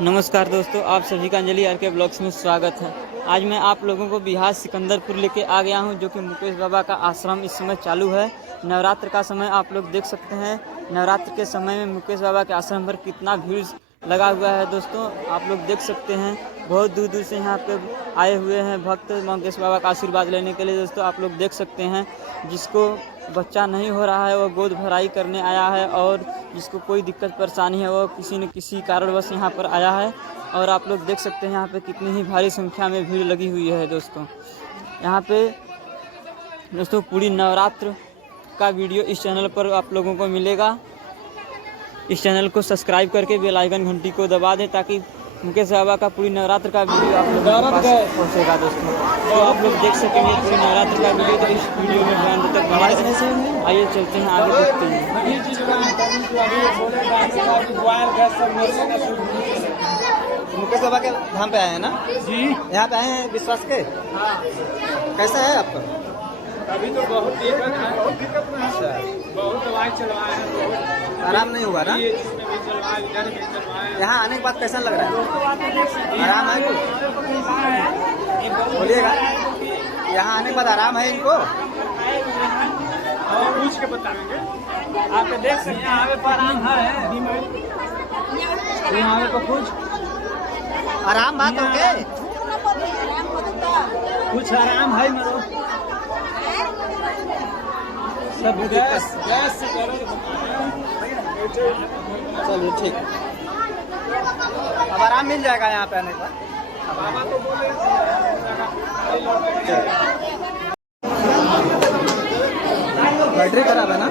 नमस्कार दोस्तों, आप सभी का अंजलि आर के ब्लॉग्स में स्वागत है। आज मैं आप लोगों को बिहार सिकंदरपुर लेके आ गया हूं, जो कि मुकेश बाबा का आश्रम इस समय चालू है। नवरात्र का समय आप लोग देख सकते हैं। नवरात्र के समय में मुकेश बाबा के आश्रम पर कितना भीड़ लगा हुआ है दोस्तों, आप लोग देख सकते हैं। बहुत दूर दूर से यहाँ पे आए हुए हैं भक्त मुकेश बाबा का आशीर्वाद लेने के लिए। दोस्तों आप लोग देख सकते हैं, जिसको बच्चा नहीं हो रहा है वो गोद भराई करने आया है, और जिसको कोई दिक्कत परेशानी है वो किसी न किसी कारणवश यहाँ पर आया है। और आप लोग देख सकते हैं यहाँ पे कितनी ही भारी संख्या में भीड़ लगी हुई है दोस्तों। यहाँ पे दोस्तों पूरी नवरात्र का वीडियो इस चैनल पर आप लोगों को मिलेगा। इस चैनल को सब्सक्राइब करके बेल आइकन घंटी को दबा दें, ताकि मुकेश बाबा का पूरी नवरात्र का वीडियो आप लोगों के पास पहुँचेगा दोस्तों। तो आप लोग देख सकेंगे पूरी नवरात्र का वीडियो, तो इस वीडियो में अंत तक बने रहें। आइए चलते हैं, आगे देखते हैं। मुकेश बाबा के धाम पे आए हैं ना जी? यहाँ पे आए हैं विश्वास के। कैसा है आपका? अभी तो बहुत दिक्कत है, बहुत दवाई चलवाए हैं, बहुत आराम नहीं हुआ ना? इसमें भी चलवाए, इधर भी चलवाए। यहाँ आने के बाद कैसा लग रहा है? आराम है कुछ? बोलिएगा, यहाँ आने के बाद आराम है इनको? और पूछ के बताएंगे। आप देख सकते हैं यहाँ पे आराम है, यहाँ पे कुछ आराम बात हो के कुछ आराम है मरो सब गैस से चलिए ठीक। अब आराम मिल जाएगा यहाँ पे आने के बाद। बाबा तो बोले बैटरी खराब है ना?